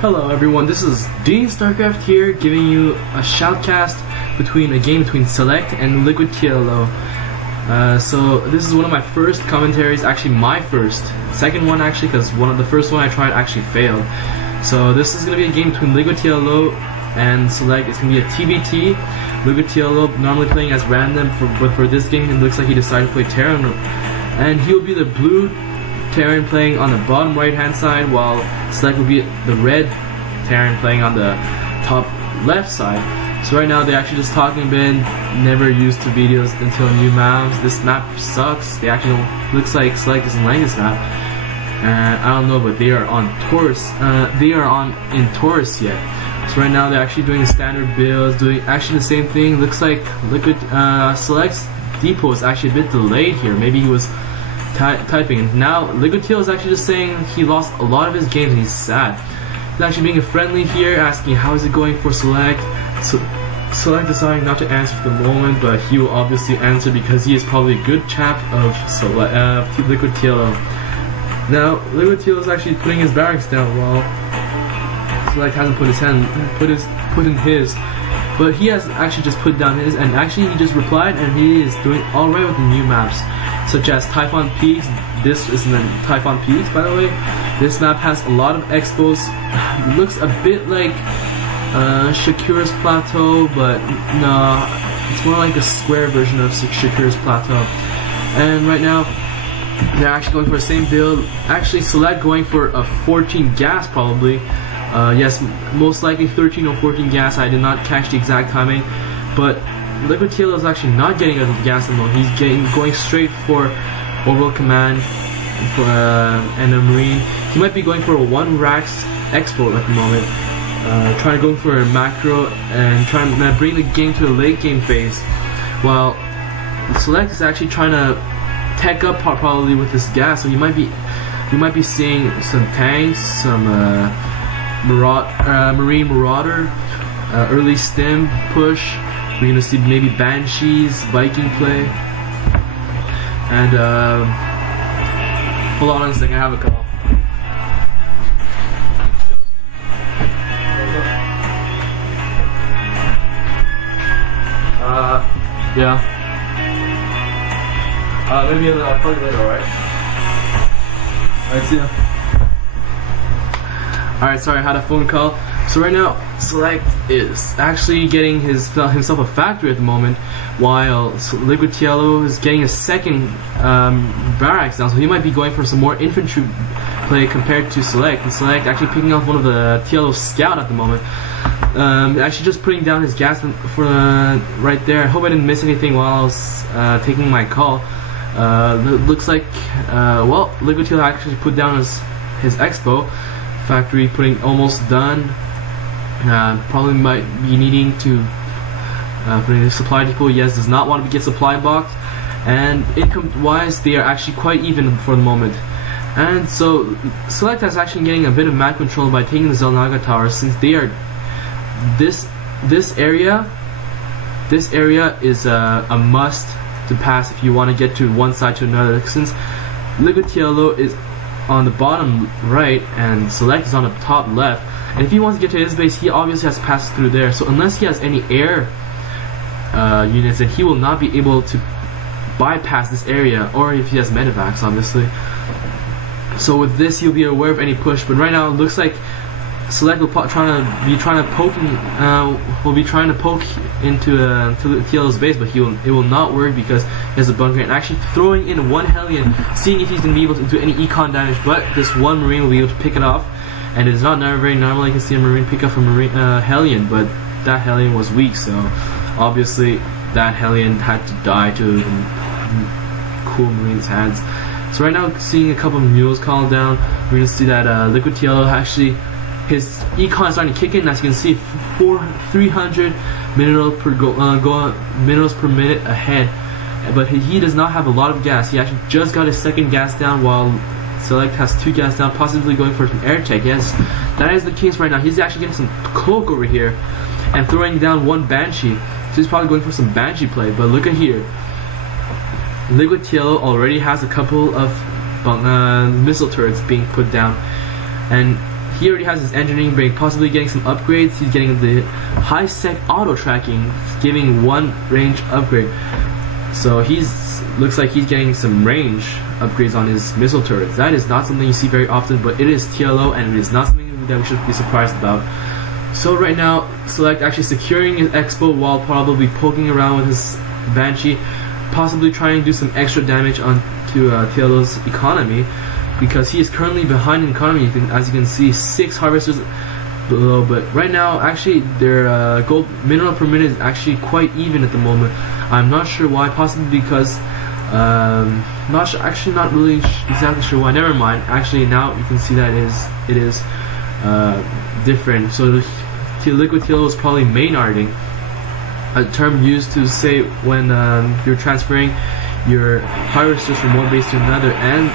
Hello everyone, this is DeanStarcraft here, giving you a shoutcast between a game between SeleCT and LiquidTLO. So this is one of my first commentaries, actually my second one actually, because the first one I tried actually failed. So this is going to be a game between LiquidTLO and SeleCT. It's going to be a TBT. LiquidTLO normally playing as random, but for this game it looks like he decided to play Terran, and he'll be the blue Terran playing on the bottom right hand side, while SeleCT will be the red Terran playing on the top left side. So right now they're actually just talking a bit, never used to videos until new maps. This map sucks. They actually looks like SeleCT doesn't like this map. I don't know, but they are on Taurus. They are in Taurus yet. So right now they're actually doing standard builds, doing actually the same thing. Looks like SeleCT's depot is actually a bit delayed here. Maybe he was typing, and now LiquidTLO is actually just saying he lost a lot of his games and he's sad. He's actually being friendly here, asking how is it going for SeleCT. So SeleCT deciding not to answer for the moment, but he will obviously answer because he is probably a good chap of LiquidTLO. Now LiquidTLO is actually putting his barracks down while SeleCT hasn't put in his. But he has actually just put down his, and actually he just replied, and he is doing alright with the new maps, such as Typhon Peaks. This is the Typhon Peaks, by the way. This map has a lot of expos. It looks a bit like Shakira's Plateau, but no, it's more like a square version of Shakira's Plateau. And right now, they're actually going for the same build. Actually, SeleCT going for a 14 gas probably. Yes, most likely 13 or 14 gas. I did not catch the exact timing, but LiquidTLO is actually not getting a gas ammo. He's going straight for orbital command and a marine. He might be going for a 1 Rax export at the moment, trying to go for a macro and trying to bring the game to a late game phase. While SeleCT is actually trying to tech up probably with this gas, so you might be seeing some tanks, some marine marauder, early stim push. We're gonna see maybe Banshees, Viking play, and hold on a second, I have a call. Yeah. Maybe I'll call you later, alright? Alright, see ya. Alright, sorry, I had a phone call. So right now, SeleCT is actually getting himself a factory at the moment, while LiquidTLO is getting a second barracks now, so he might be going for some more infantry play compared to SeleCT. And SeleCT actually picking off one of the TLO scout at the moment. Actually just putting down his gas for right there. I hope I didn't miss anything while I was taking my call. Looks like, well, LiquidTLO actually put down his expo factory, putting almost done. Probably might be needing to put in a supply depot. Yes, does not want to get supply box, and income wise they are actually quite even for the moment. And so SeleCT is actually getting a bit of map control by taking the Zelnaga tower, since they are this area is a must to pass if you want to get to one side to another, since LiquidTLO is on the bottom right and SeleCT is on the top left, and if he wants to get to his base, he obviously has to pass through there. So unless he has any air units, then he will not be able to bypass this area, or if he has medevacs, obviously. So with this, he'll be aware of any push. But right now, it looks like SeleCT will be trying to poke into TLO's base, but it will not work because he has a bunker, and actually throwing in one Hellion, seeing if he's gonna be able to do any econ damage. But this one Marine will be able to pick it off, and it's not very normal. You can see a Marine pick up a Hellion, but that Hellion was weak, so obviously that Hellion had to die to cool Marine's hands. So right now, seeing a couple of mules call down, we're gonna see that LiquidTLO actually, his econ is starting to kick in. As you can see, 300 minerals per minute ahead, but he does not have a lot of gas. He actually just got his second gas down, while SeleCT has 2 gas down, possibly going for some air tech. Yes, that is the case right now. He's actually getting some cloak over here and throwing down 1 Banshee. So he's probably going for some Banshee play. But look at here, LiquidTLO already has a couple of missile turrets being put down, and he already has his engineering break, possibly getting some upgrades. He's getting the high sec auto tracking, giving 1 range upgrade. So looks like he's getting some range upgrades on his missile turrets. That is not something you see very often, but it is TLO, and it is not something that we should be surprised about. So right now, SeleCT actually securing his expo while probably poking around with his Banshee, possibly trying to do some extra damage onto TLO's economy, because he is currently behind in economy. As you can see, 6 harvesters below, but right now actually their gold mineral per minute is actually quite even at the moment. I'm not sure why, possibly because not really exactly sure why. Never mind. Actually, now you can see that it is different. So the LiquidTLO is probably maynarding, a term used to say when you're transferring your harvesters from one base to another. And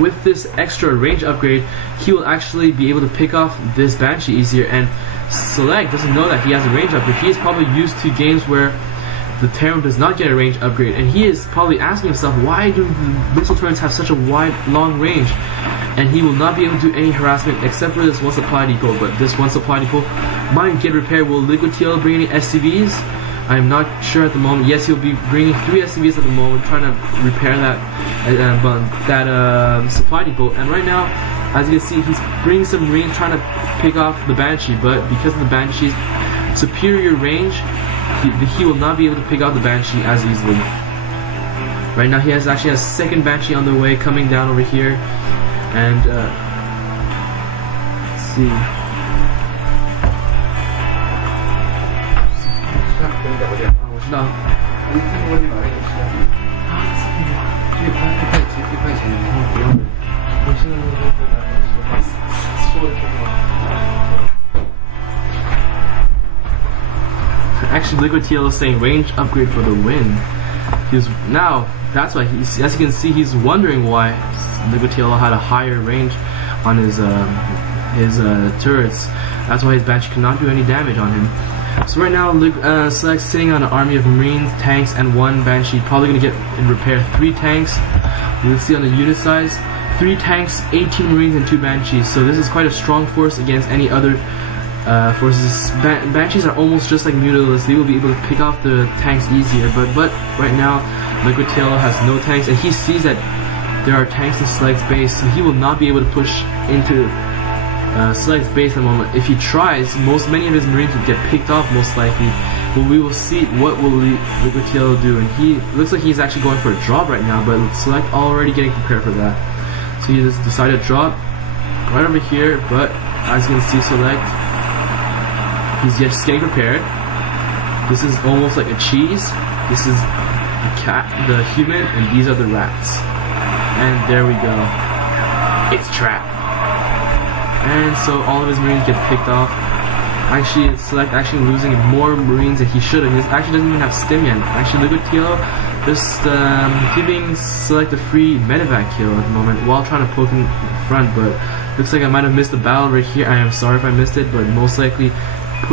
with this extra range upgrade, he will actually be able to pick off this Banshee easier. And SeleCT doesn't know that he has a range upgrade. He is probably used to games where the Terran does not get a range upgrade, and he is probably asking himself, why do the missile turrets have such a long range? And he will not be able to do any harassment except for this one supply depot. But this one supply depot might get repaired. Will LiquidTLO bring any SCVs? I'm not sure at the moment. Yes, he'll be bringing 3 SCVs at the moment, trying to repair that supply depot. And right now, as you can see, he's bringing some range, trying to pick off the Banshee. But because of the Banshee's superior range, he will not be able to pick out the Banshee as easily. Right now, he actually has 2nd Banshee on the way, coming down over here. And let's see. Actually, LiquidTLO is saying range upgrade for the win. That's why as you can see, he's wondering why LiquidTLO had a higher range on his turrets. That's why his Banshee cannot do any damage on him. So right now, SeleCT sitting on an army of Marines, tanks, and 1 Banshee. Probably going to get in repair 3 tanks. You can see on the unit size, 3 tanks, 18 Marines, and 2 Banshees. So this is quite a strong force against any other forces. Banshees are almost just like Mutalisks. They will be able to pick off the tanks easier. But right now, LiquidTLO has no tanks, and he sees that there are tanks in SeleCT's base, so he will not be able to push into SeleCT's base at the moment. If he tries, many of his Marines will get picked off most likely. But we will see what will LiquidTLO do. And he looks like he's actually going for a drop right now, but SeleCT already getting prepared for that. So he just decided to drop right over here. But as you can see, SeleCT, he's just getting prepared. This is almost like a cheese. This is the cat, the human, and these are the rats. And there we go. It's trapped. And so all of his Marines get picked off. Actually, SeleCT actually losing more Marines than he should have. He actually doesn't even have stim yet. Actually, LiquidTLO just giving SeleCT a free medevac kill at the moment while trying to poke in front. But looks like I might have missed the battle right here. I am sorry if I missed it, but most likely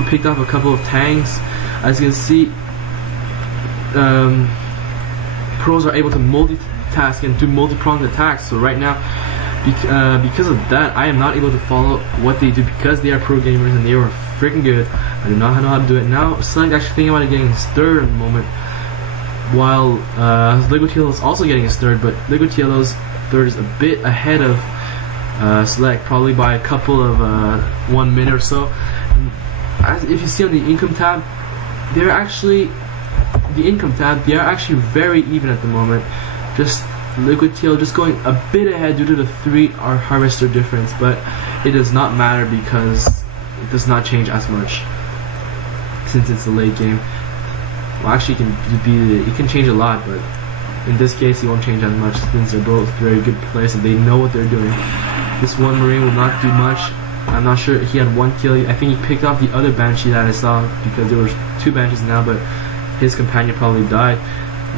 picked off a couple of tanks. As you can see, pros are able to multitask and do multi-pronged attacks. So right now, because of that, I am not able to follow what they do because they are pro gamers and they are freaking good. I do not know how to do it. Now, SeleCT actually thinking about getting his 3rd at the moment, while LiquidTLO is also getting his 3rd, but LiquidTLO's 3rd is a bit ahead of SeleCT, probably by a couple of 1 minute or so. As if you see on the income tab, they are actually very even at the moment. Just LiquidTLO just going a bit ahead due to the 3 harvester difference, but it does not matter because it does not change as much since it's a late game. Well, actually, it can change a lot, but in this case, it won't change as much since they're both very good players and they know what they're doing. This one Marine will not do much. I'm not sure. He had 1 kill. I think he picked off the other Banshee that I saw because there were 2 Banshees now, but his companion probably died.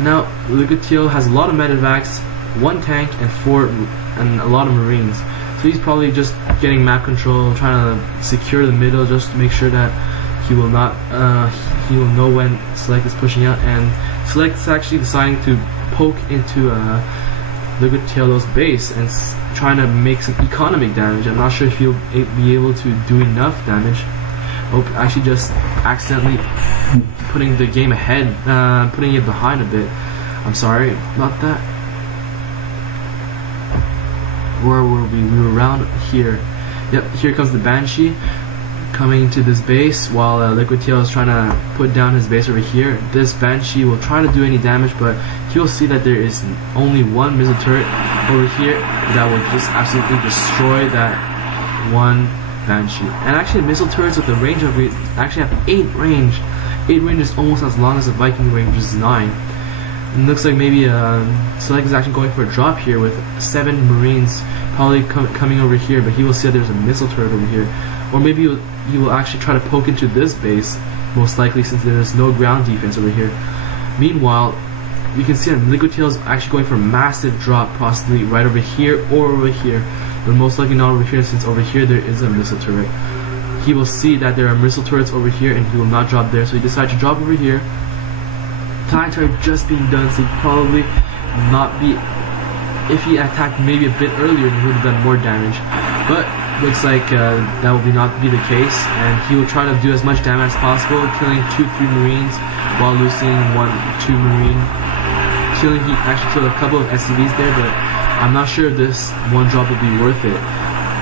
Now, LiquidTLO has a lot of medevacs, 1 tank, and a lot of Marines. So he's probably just getting map control, trying to secure the middle, just to make sure that he will not, he will know when SeleCT is pushing out. And SeleCT is actually deciding to poke into LiquidTLO's base and trying to make some economic damage. I'm not sure if he'll be able to do enough damage. Oh, actually just accidentally putting the game ahead, putting it behind a bit. I'm sorry about that. Where were we? We were around here. Yep, here comes the Banshee coming to this base while LiquidTLO is trying to put down his base over here. This Banshee will try to do any damage, but he will see that there is only one missile turret over here that will just absolutely destroy that one Banshee. And actually missile turrets with the range of it actually have 8 range. 8 range is almost as long as the Viking range is 9. And it looks like maybe SeleCT is actually going for a drop here with 7 Marines probably coming over here, but he will see that there's a missile turret over here. Or maybe he will actually try to poke into this base, most likely, since there is no ground defense over here. Meanwhile, you can see that LiquidTLO is actually going for a massive drop, possibly right over here or over here, but most likely not over here, since over here there is a missile turret. He will see that there are missile turrets over here and he will not drop there, so he decides to drop over here. Planetary just being done, so probably not be. If he attacked maybe a bit earlier, he would have done more damage. But looks like that will not be the case, and he will try to do as much damage as possible, killing 2-3 Marines while losing 1-2 Marine. He actually killed a couple of SCVs there, but I'm not sure if this one drop will be worth it.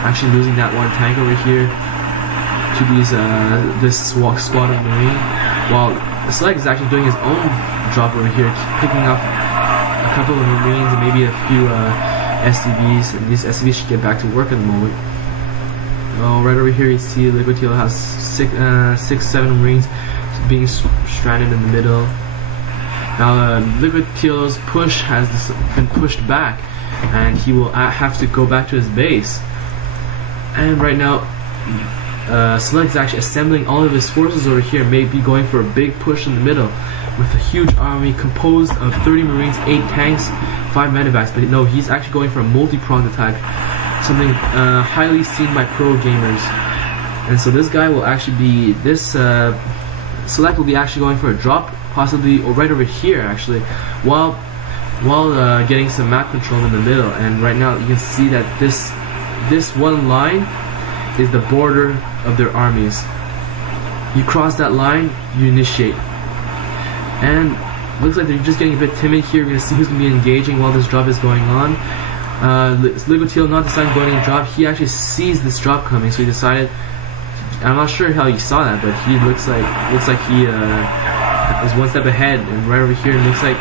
Actually losing that one tank over here to this squad of Marine, while SeleCT is actually doing his own drop over here, picking up a couple of Marines and maybe a few SCVs, and these SCVs should get back to work at the moment. Oh, right over here you see LiquidTLO has 6-7 Marines being stranded in the middle. Now LiquidTLO's push has been pushed back, and he will have to go back to his base. And right now SeleCT is actually assembling all of his forces over here, maybe going for a big push in the middle with a huge army composed of 30 Marines, 8 tanks, 5 medevacs. But no, he's actually going for a multi-pronged attack, something highly seen by pro gamers. And so this guy will actually be, SeleCT will be actually going for a drop, possibly or right over here actually, while getting some map control in the middle. And right now you can see that this one line is the border of their armies. You cross that line, you initiate. And looks like they're just getting a bit timid here. We're going to see who's going to be engaging while this drop is going on. LiquidTLO not deciding going to drop. He actually sees this drop coming, so he decided. I'm not sure how he saw that, but he looks like he is one step ahead. And right over here, it looks like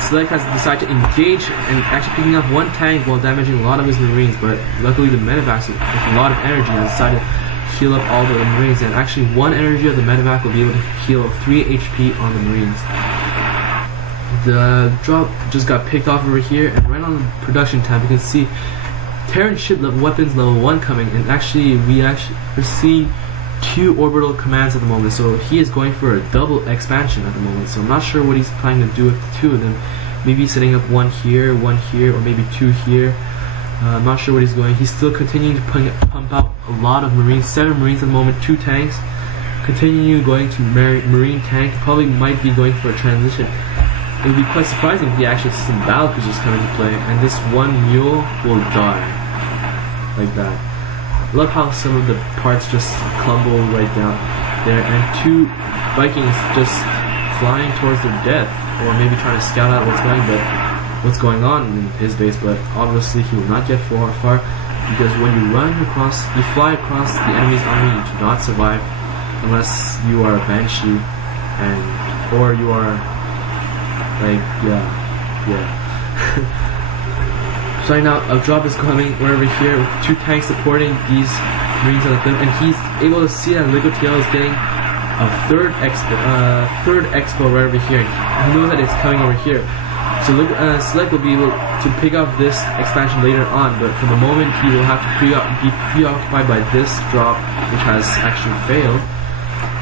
SeleCT has decided to engage and actually picking up one tank while damaging a lot of his Marines. But luckily, the medevacs with a lot of energy has decided to heal up all the Marines, and actually 1 energy of the medevac will be able to heal 3 HP on the Marines. The drop just got picked off over here, and right on the production tab you can see Terran ship weapons level 1 coming, and actually we're seeing 2 orbital commands at the moment, so he is going for a double expansion at the moment. So I'm not sure what he's planning to do with the 2 of them. Maybe setting up 1 here, or maybe 2 here. I'm not sure what he's going. He's still continuing to pump out a lot of Marines, 7 Marines at the moment, 2 tanks. Continue going to Marine tank. Probably might be going for a transition. It would be quite surprising if he actually sees some battle cruisers come into play, and this one mule will die like that. Love how some of the parts just crumble right down there, and 2 Vikings just flying towards their death, or maybe trying to scout out what's going on in his base. But obviously he will not get far, because when you fly across the enemy's army, you do not survive unless you are a Banshee, or you are like So right now a drop is coming right over here with 2 tanks supporting these Marines on the cliff, and he's able to see that LiquidTLO is getting a third expo right over here. He knows that it's coming over here. So SeleCT will be able to pick up this expansion later on, but for the moment he will have to be preoccupied by this drop, which has actually failed.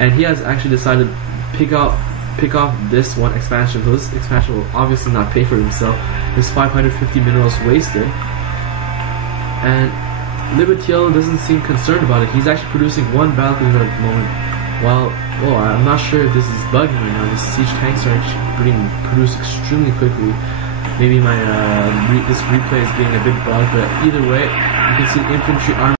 And he has actually decided to pick off this one expansion. So this expansion will obviously not pay for himself. There's 550 minerals wasted, and LiquidTLO doesn't seem concerned about it. He's actually producing 1 battle cruiser at the moment. I'm not sure if this is bugging right now. The siege tanks are actually produce extremely quickly. maybe my this replay is being a bit bugged, but either way, you can see infantry army